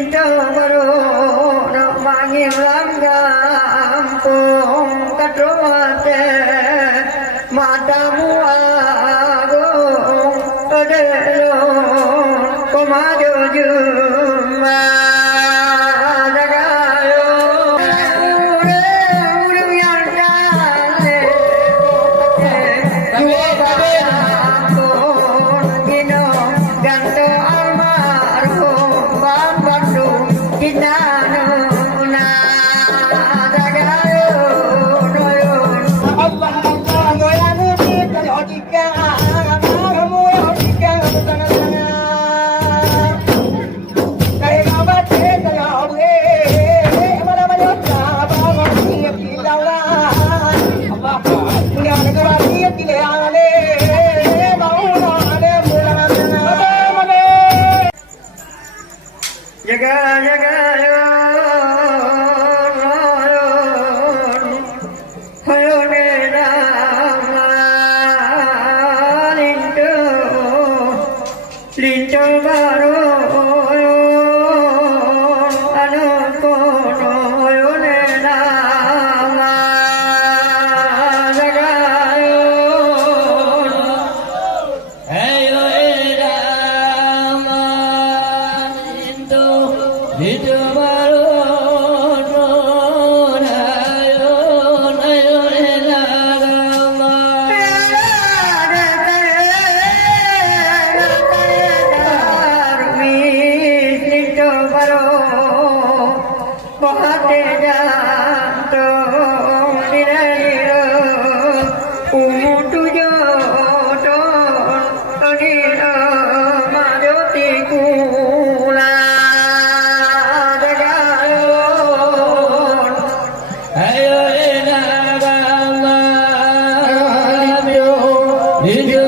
Linto baru nak manggil kampung katruate matamu agung adelon komado jumma dagayo urung yang dale dua bayangon ino ganto almarhum Bandung kinanuna dagayo noyon Allah goyanu kita logika kamu logika bukan sana kayak kabat kita lobe mana banyak bangun siap dilawan Allah punya negara siap dilayani mau ada bulan mana jaga jaga Linto baru anu kono yone nama jagayon ayo edama linto baru bahate jantung diriro umutu joton oniro majoti kula dagayon ayo enagama lijo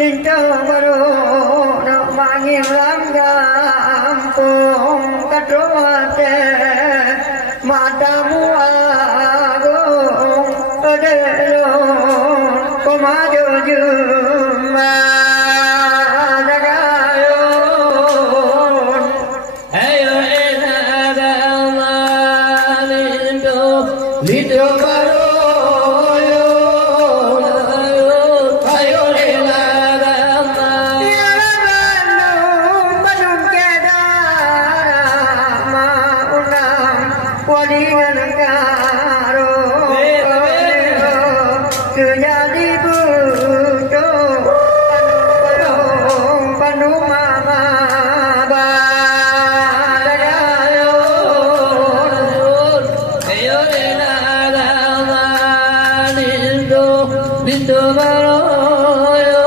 Linto baru nak manggil kampung katruate matamu agung adelon komado jumma dagayon ayo enagama linto baru Walian karo jadi budo panu mama badayo ayo enagama lindo baro ayo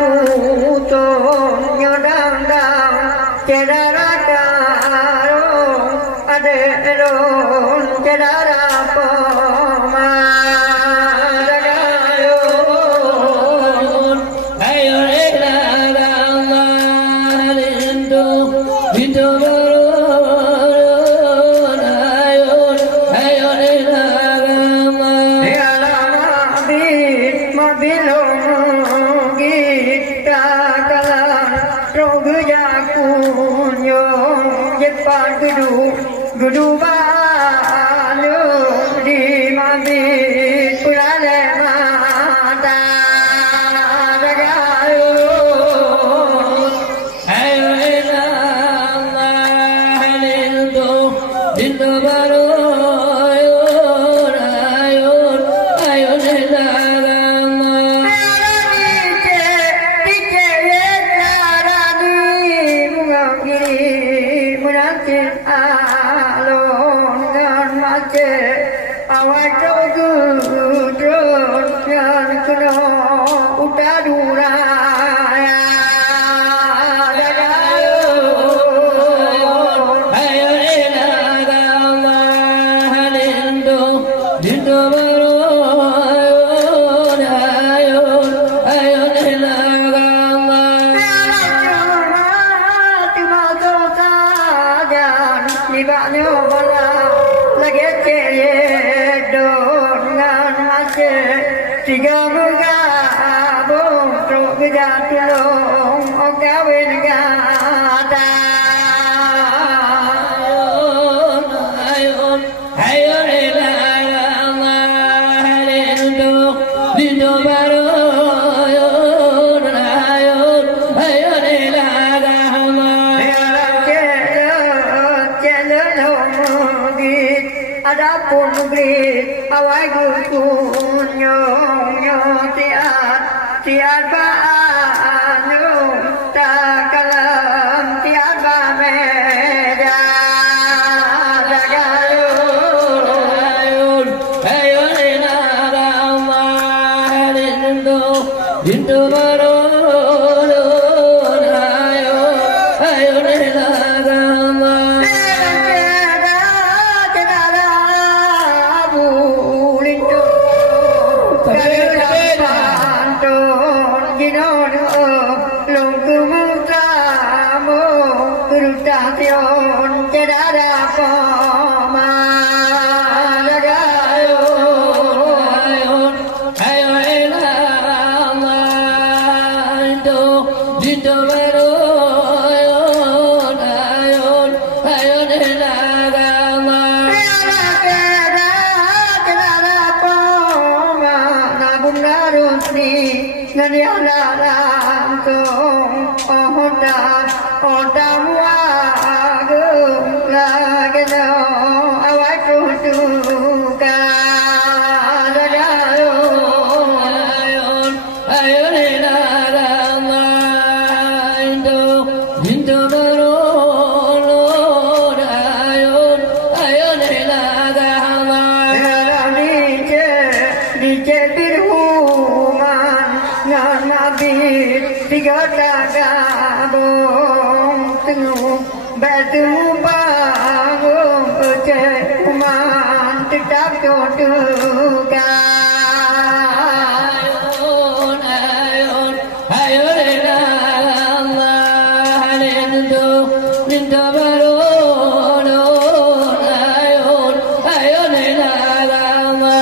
Tutong nyodang-dang cedara-darong adelon cedara poma dagayon ayo enagama lindo ayo enagama mabilong Jepang gudu balu di mabit pulale mata dagayon ayo enagama lindo baru ayo enagama alon ngan mace awak gudron ngan kuno utadura ayo enagama lindo baru di banyo bala lagi ceye dongan mace tiga muka bung truk gejat tulung okawin gata ayun ayun ilama harindu dindu baru ayun ayun ayun ilama ada pun grit awai gukun nyong nyong tiat tiat ba nyong ta kalam tiat ba meja jagayun ayun ayun inarama rindu rindu marun ayun ayun inarama Tion kedada poma ayun ayun ilama dindu baru ayun ayun ayun ilama kedada poma nabung darusni ngadiala langkong ohodan odam tiga gabung tengok batu bangun ecek kuman tetap jodohkan ayun ayun ayun ilama rindu rindu baru ayun ayun ilama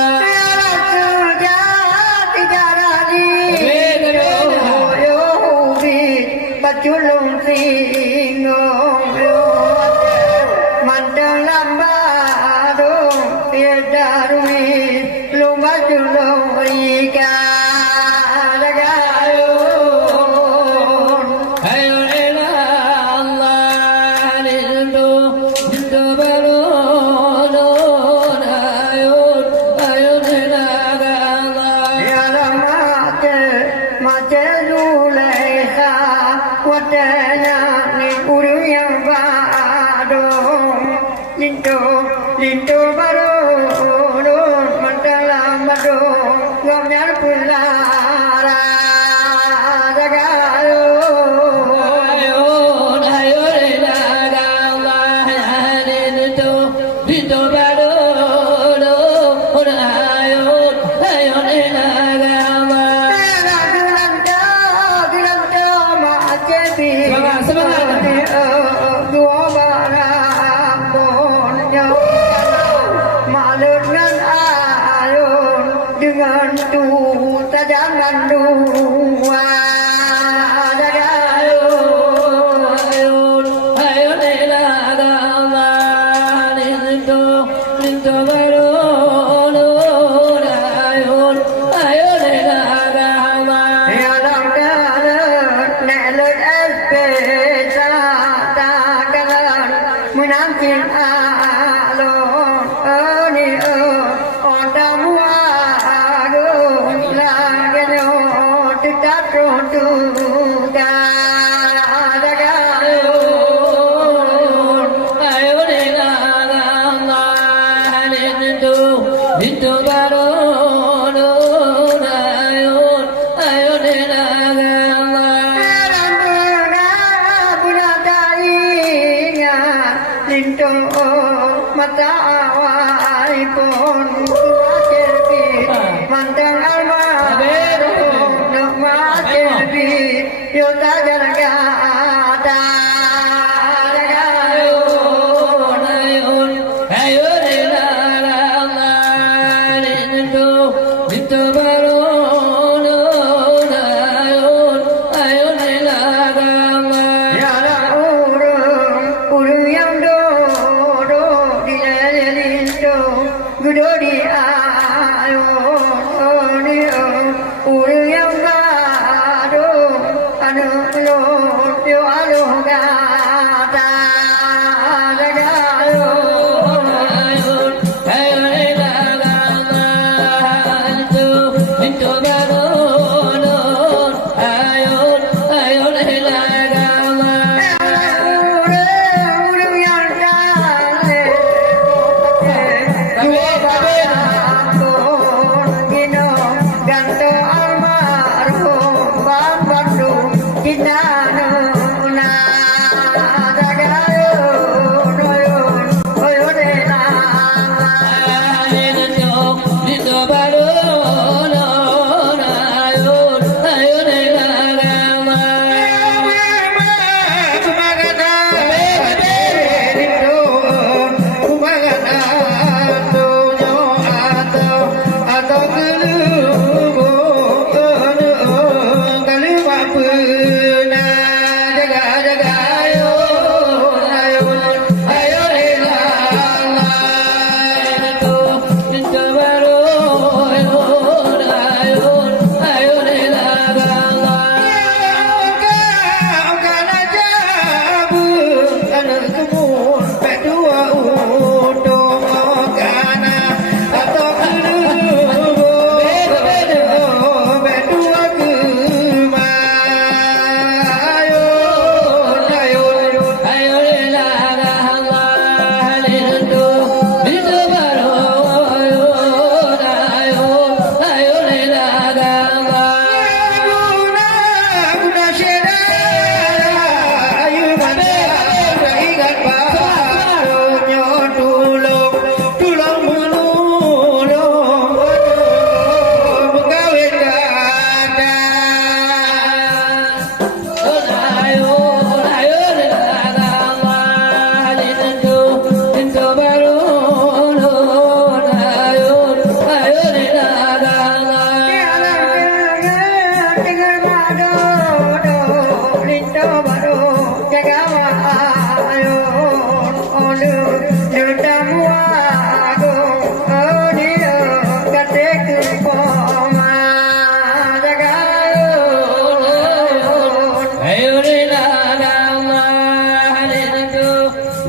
chulung singong mandang lamba darui lumba chulung rika lagayun ayun ilama rindu rindu baru ayun ayun ilama ya lamate mate lulaiha watana ni uruyang badong linto linto baru mandala madong ngomyar pulara jagayun ayun ilama harindu linto baru ayun ayun ilama dua barang bonyo malut ngan ayun dengan tu tajangan dua ayun ayun ilama rindu rindu baru ayun ayun ilama ya lam darat nelut espesa menantin alon oni ondamu agung langgenyo tetap rotuga ayun ayun ilama rindu rindu baru ayun ayun ilama linto mata awai pun kuacerbi mandang alma dok macerbi yo tajar gata ayun gudodi ayo dio uru yang gado anu lo yo alo gata jagayo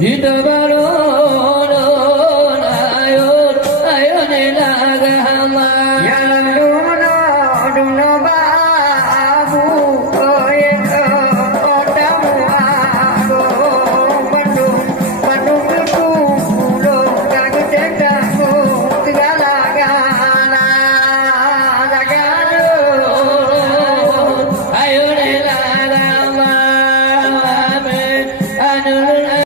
Hiduplah